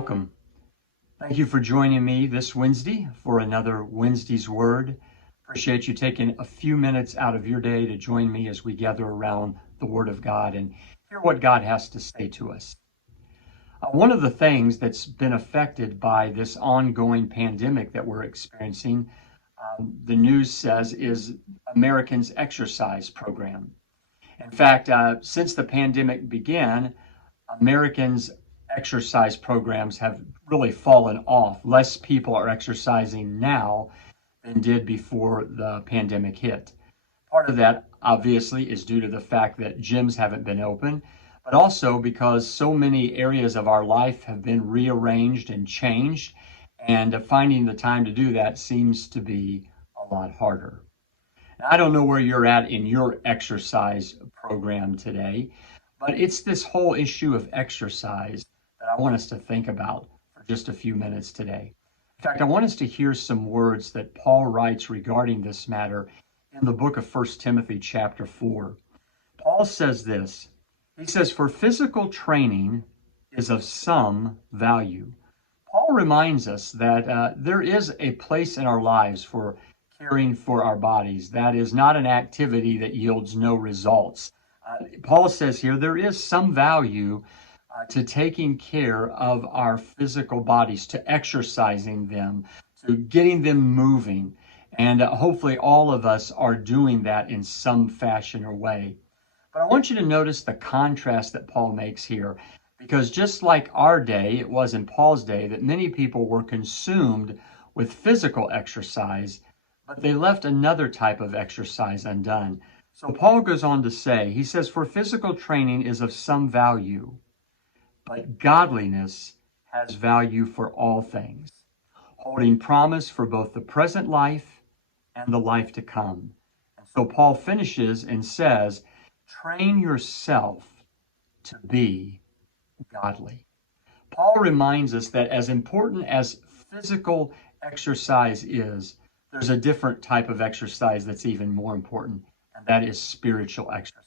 welcome. Thank you for joining me this Wednesday for another Wednesday's Word. Appreciate you taking a few minutes out of your day to join me as we gather around the Word of God and hear what God has to say to us. One of the things that's been affected by this ongoing pandemic that we're experiencing, the news says, is Americans' exercise program. In fact, since the pandemic began, Americans' exercise programs have really fallen off. Less people are exercising now than did before the pandemic hit. Part of that, obviously, is due to the fact that gyms haven't been open, but also because so many areas of our life have been rearranged and changed, and finding the time to do that seems to be a lot harder. Now, I don't know where you're at in your exercise program today, but it's this whole issue of exercise that I want us to think about for just a few minutes today. In fact, I want us to hear some words that Paul writes regarding this matter in the book of 1 Timothy chapter 4. Paul says this. He says, "For physical training is of some value." Paul reminds us that there is a place in our lives for caring for our bodies. That is not an activity that yields no results. Paul says here there is some value to taking care of our physical bodies, to exercising them, to getting them moving. And hopefully all of us are doing that in some fashion or way. But I want you to notice the contrast that Paul makes here, because just like our day, it was in Paul's day that many people were consumed with physical exercise, but they left another type of exercise undone. So Paul goes on to say, he says, "For physical training is of some value, but godliness has value for all things, holding promise for both the present life and the life to come." And so Paul finishes and says, "Train yourself to be godly." Paul reminds us that as important as physical exercise is, there's a different type of exercise that's even more important, and that is spiritual exercise.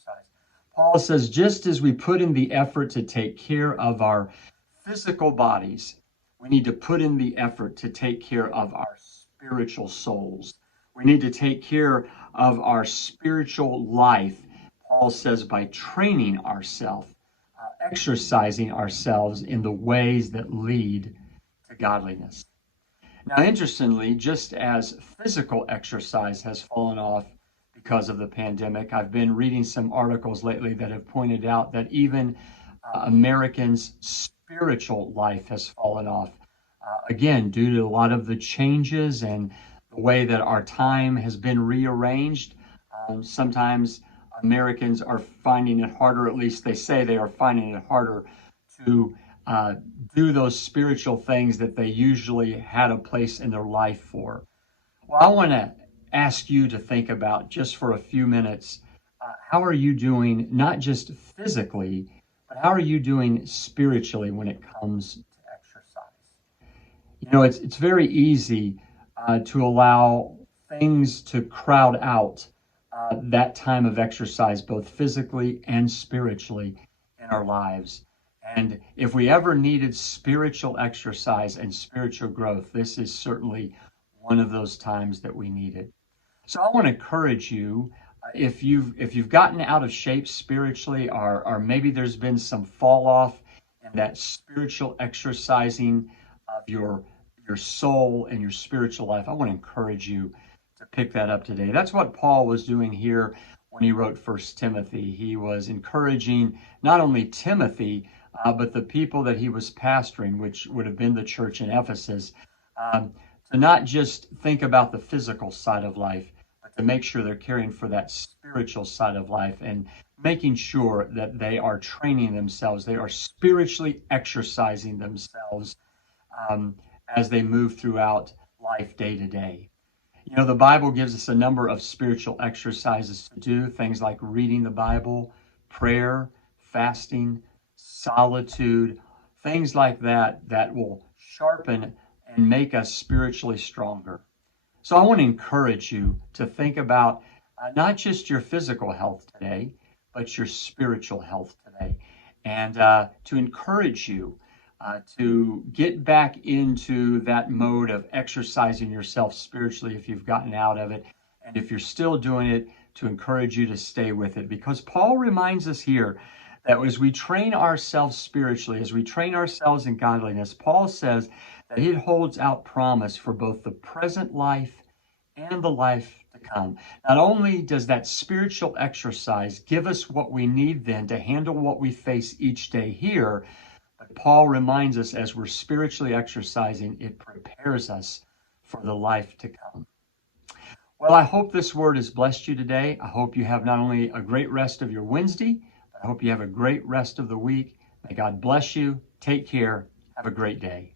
Paul says, just as we put in the effort to take care of our physical bodies, we need to put in the effort to take care of our spiritual souls. We need to take care of our spiritual life, Paul says, by training ourselves, exercising ourselves in the ways that lead to godliness. Now, interestingly, just as physical exercise has fallen off because of the pandemic, I've been reading some articles lately that have pointed out that even Americans' spiritual life has fallen off, again, due to a lot of the changes and the way that our time has been rearranged. Sometimes Americans are finding it harder, at least they say they are finding it harder to do those spiritual things that they usually had a place in their life for. Well, I want to ask you to think about just for a few minutes, how are you doing, not just physically, but how are you doing spiritually when it comes to exercise? You know, it's very easy to allow things to crowd out that time of exercise, both physically and spiritually in our lives. And if we ever needed spiritual exercise and spiritual growth, this is certainly one of those times that we need it. So I want to encourage you, if you've gotten out of shape spiritually, or maybe there's been some fall off in that spiritual exercising of your soul and your spiritual life, I want to encourage you to pick that up today. That's what Paul was doing here when he wrote 1 Timothy. He was encouraging not only Timothy, but the people that he was pastoring, which would have been the church in Ephesus, to not just think about the physical side of life, but to make sure they're caring for that spiritual side of life and making sure that they are training themselves, they are spiritually exercising themselves as they move throughout life day to day. You know, the Bible gives us a number of spiritual exercises to do, things like reading the Bible, prayer, fasting, solitude, things like that that will sharpen and make us spiritually stronger. So I want to encourage you to think about not just your physical health today, but your spiritual health today. And to encourage you to get back into that mode of exercising yourself spiritually if you've gotten out of it. And if you're still doing it, to encourage you to stay with it. Because Paul reminds us here that as we train ourselves spiritually, as we train ourselves in godliness, Paul says that he holds out promise for both the present life and the life to come. Not only does that spiritual exercise give us what we need then to handle what we face each day here, but Paul reminds us as we're spiritually exercising, it prepares us for the life to come. Well, I hope this word has blessed you today. I hope you have not only a great rest of your Wednesday, but I hope you have a great rest of the week. May God bless you. Take care. Have a great day.